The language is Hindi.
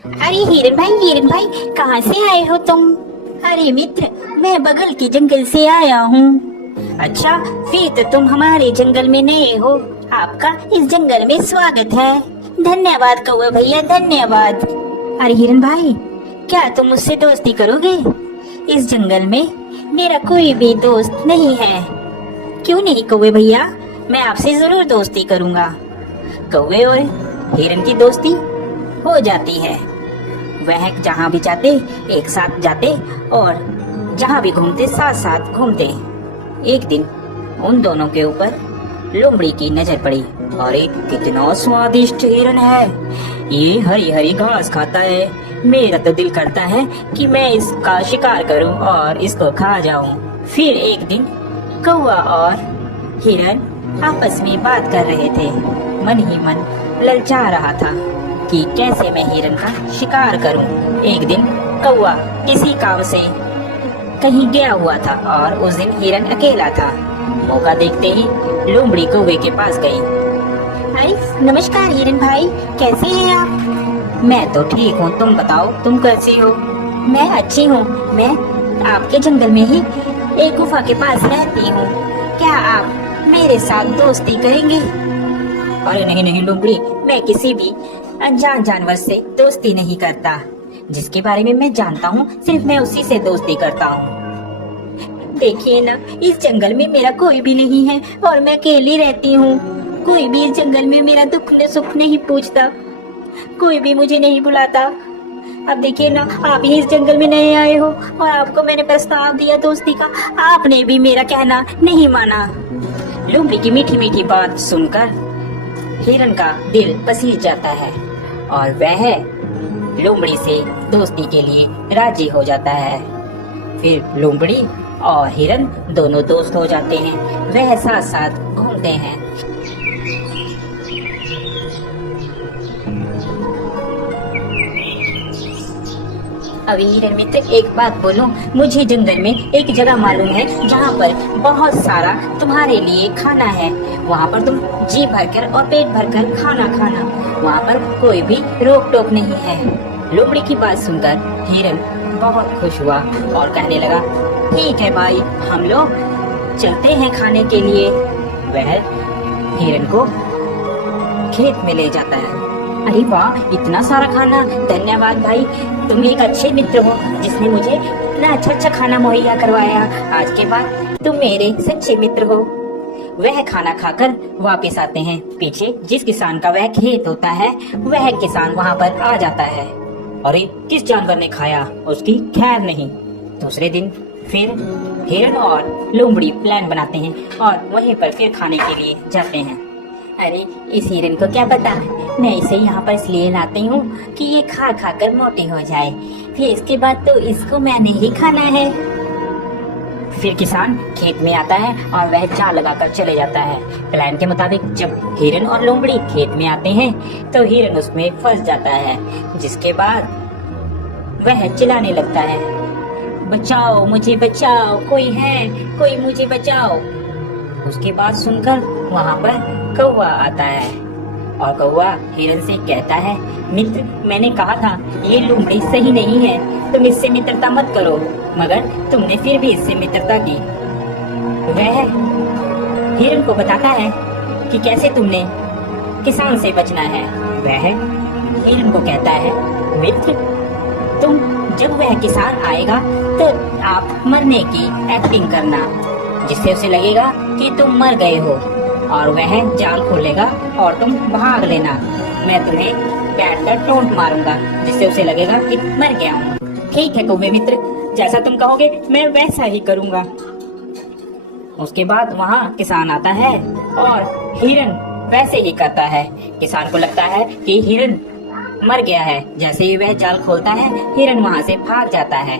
अरे हिरन भाई कहाँ से आए हो तुम? अरे मित्र, मैं बगल के जंगल से आया हूँ। अच्छा, फिर तो तुम हमारे जंगल में नए हो। आपका इस जंगल में स्वागत है। धन्यवाद कौवे भैया, धन्यवाद। अरे हिरन भाई, क्या तुम मुझसे दोस्ती करोगे? इस जंगल में मेरा कोई भी दोस्त नहीं है। क्यों नहीं कौवे भैया, मैं आपसे जरूर दोस्ती करूँगा। कौवे और हिरन की दोस्ती हो जाती है। वह जहाँ भी जाते एक साथ जाते और जहाँ भी घूमते साथ साथ घूमते। एक दिन उन दोनों के ऊपर लोमड़ी की नजर पड़ी। अरे कितना स्वादिष्ट हिरन है, ये हरी हरी घास खाता है। मेरा तो दिल करता है कि मैं इसका शिकार करूं और इसको खा जाऊं। फिर एक दिन कौवा और हिरन आपस में बात कर रहे थे। मन ही मन ललचा रहा था कि कैसे मैं हिरन का शिकार करूं। एक दिन कौवा किसी काम से कहीं गया हुआ था और उस दिन हिरन अकेला था। मौका देखते ही लोमड़ी कौवे के पास गई। हाय, नमस्कार हिरन भाई, कैसे हैं आप? मैं तो ठीक हूँ, तुम बताओ तुम कैसे हो? मैं अच्छी हूँ। मैं आपके जंगल में ही एक गुफा के पास रहती हूँ। क्या आप मेरे साथ दोस्ती करेंगे? अरे नहीं नहीं लोमड़ी, मैं किसी भी अनजान जानवर से दोस्ती नहीं करता। जिसके बारे में मैं जानता हूँ सिर्फ मैं उसी से दोस्ती करता हूँ। देखिए ना, इस जंगल में मेरा कोई भी नहीं है और मैं अकेली रहती हूँ। कोई भी इस जंगल में मेरा दुख न सुख नहीं पूछता, कोई भी मुझे नहीं बुलाता। अब देखिए ना, आप ही इस जंगल में नए आए हो और आपको मैंने प्रस्ताव दिया दोस्ती का, आपने भी मेरा कहना नहीं माना। लोमड़ी की मीठी मीठी बात सुनकर हिरन का दिल पसीज जाता है और वह लोमड़ी से दोस्ती के लिए राजी हो जाता है। फिर लोमड़ी और हिरन दोनों दोस्त हो जाते हैं। वह साथ साथ घूमते हैं। अभी हिरन मित्र, एक बात बोलो, मुझे जंगल में एक जगह मालूम है जहाँ पर बहुत सारा तुम्हारे लिए खाना है। वहाँ पर तुम जी भरकर और पेट भरकर खाना खाना, वहाँ पर कोई भी रोक टोक नहीं है। लोमड़ी की बात सुनकर हिरन बहुत खुश हुआ और कहने लगा, ठीक है भाई, हम लोग चलते हैं खाने के लिए। वह हिरन को खेत में ले जाता है। अरे वाह, इतना सारा खाना, धन्यवाद भाई, तुम एक अच्छे मित्र हो जिसने मुझे इतना अच्छा खाना मुहैया करवाया। आज के बाद तुम मेरे सच्चे मित्र हो। वह खाना खाकर वापस आते हैं। पीछे जिस किसान का वह खेत होता है, वह किसान वहाँ पर आ जाता है। अरे किस जानवर ने खाया, उसकी खैर नहीं। दूसरे दिन फिर हिरन और लोमड़ी प्लान बनाते हैं और वहीं पर फिर खाने के लिए जाते हैं। अरे इस हिरन को क्या पता, मैं इसे यहाँ पर इसलिए लाती हूँ कि ये खा खा कर मोटी हो जाए, फिर इसके बाद तो इसको मैंने ही खाना है। फिर किसान खेत में आता है और वह जाल लगाकर चले जाता है। प्लान के मुताबिक जब हिरन और लोमड़ी खेत में आते हैं तो हिरन उसमें फंस जाता है, जिसके बाद वह चिल्लाने लगता है, बचाओ मुझे, बचाओ, कोई है, कोई मुझे बचाओ। उसके बाद सुनकर वहाँ पर कौवा आता है और कौवा हिरन से कहता है, मित्र, मैंने कहा था ये लोमड़ी सही नहीं है, तुम इससे मित्रता मत करो, मगर तुमने फिर भी इससे मित्रता की। वह हिरन को बताता है कि कैसे तुमने किसान से बचना है। वह हिरन को कहता है, मित्र, तुम जब वह किसान आएगा तो आप मरने की एक्टिंग करना, जिससे उसे लगेगा कि तुम मर गए हो, और वह जाल खोलेगा और तुम भाग लेना। मैं तुम्हें बैठ कर टोंट मारूंगा, जिससे उसे लगेगा कि मर गया हूँ। ठीक है कौवे मित्र, जैसा तुम कहोगे मैं वैसा ही करूँगा। उसके बाद वहाँ किसान आता है और हिरन वैसे ही करता है। किसान को लगता है कि हिरन मर गया है। जैसे ही वह जाल खोलता है, हिरन वहाँ से भाग जाता है।